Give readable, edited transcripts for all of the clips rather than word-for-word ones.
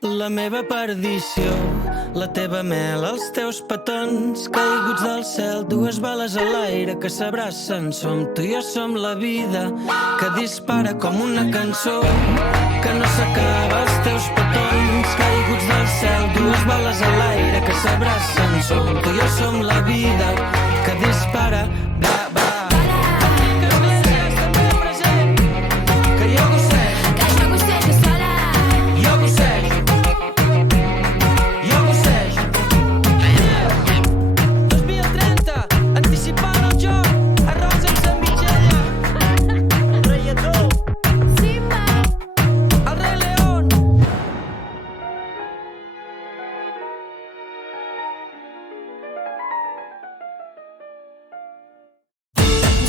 La meva perdició, la teva mel, els teus petons caiguts del cel, dues bales a l'aire que s'abracen. Som tu i jo, som la vida que dispara com una cançó que no s'acaba. Els teus petons caiguts del cel, dues bales a l'aire que s'abracen. Som tu i jo, som la vida que dispara. Va, va.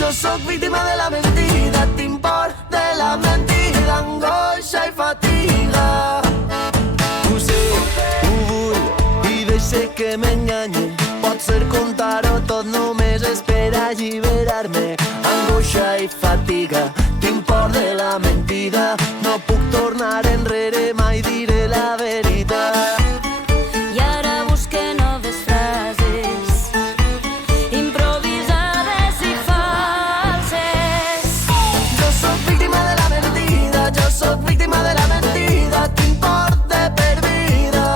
Jo sóc víctima de la mentida, tinc por de la mentida, angoixa i fatiga. Ho sé, ho vull i deixe que m'enganyi. Pot ser contar-ho tot només és per alliberar-me. Angoixa i fatiga, tinc por de la mentida. No puc tornar enrere, mai diré la veritat. Soc víctima de la mentida, tinc por de per vida.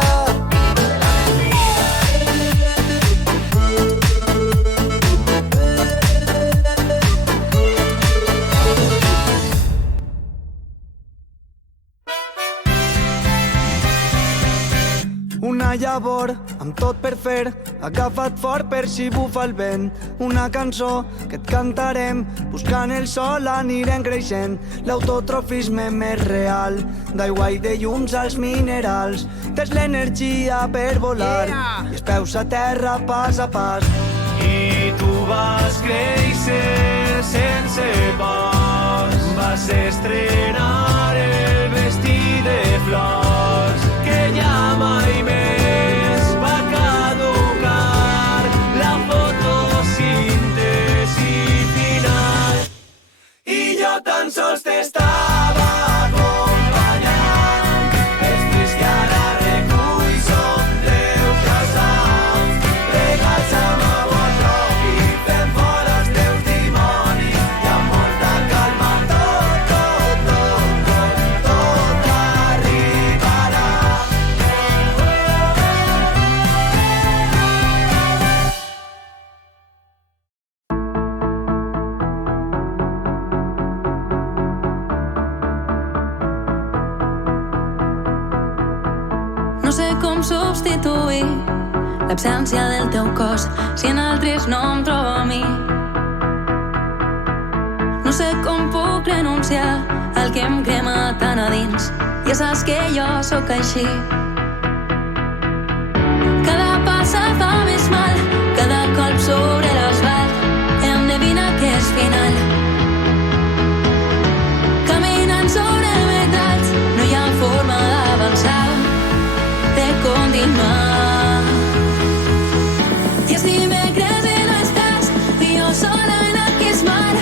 Una llavor amb tot per fer, agafat fort per si bufa el vent. Una cançó que et cantarem, buscant el sol anirem creixent. L'autotrofisme més real, d'aigua i de llums als minerals. Tens l'energia per volar i els peus a terra pas a pas. I tu vas créixer sense pors, vas estrenar el vestit de flors que ja mai més va caducar la fotosíntesi final. I jo tan sols t'estava acompanyant. Els fills que ara recull són teus casals, regals amb aigua roc i fent fora els teus dimonis. I amb molta calma tot arribarà. No sé com substituir l'absència del teu cos si en altres no em trobo a mi. No sé com puc renunciar al que em crema tan a dins. Ja saps que jo sóc així. Cada passa fa més mal, cada colp sobre l'asfalt endevina que és final. Caminant sobre metrats, no hi ha forma d'avançar, de continuar. I si me creus i no estàs, i jo sola en aquest mar,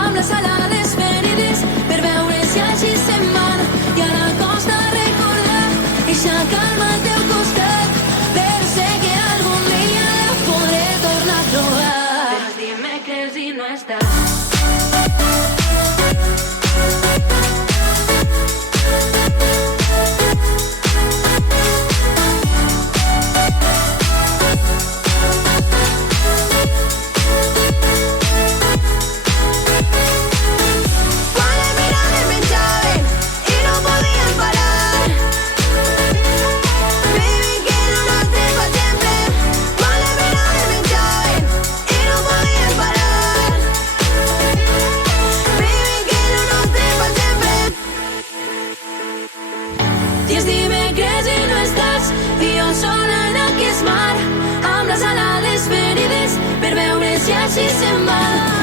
amb la sala a les ferides, per veure si així se'n van. I ara costa recordar eixa calma al teu costat, però sé que algun dia la podré tornar a trobar. Però si me creus i no estàs. I si me creus i no estàs, i jo sola en aquest mar, amb la sal a les ferides, per veure si així se'n va.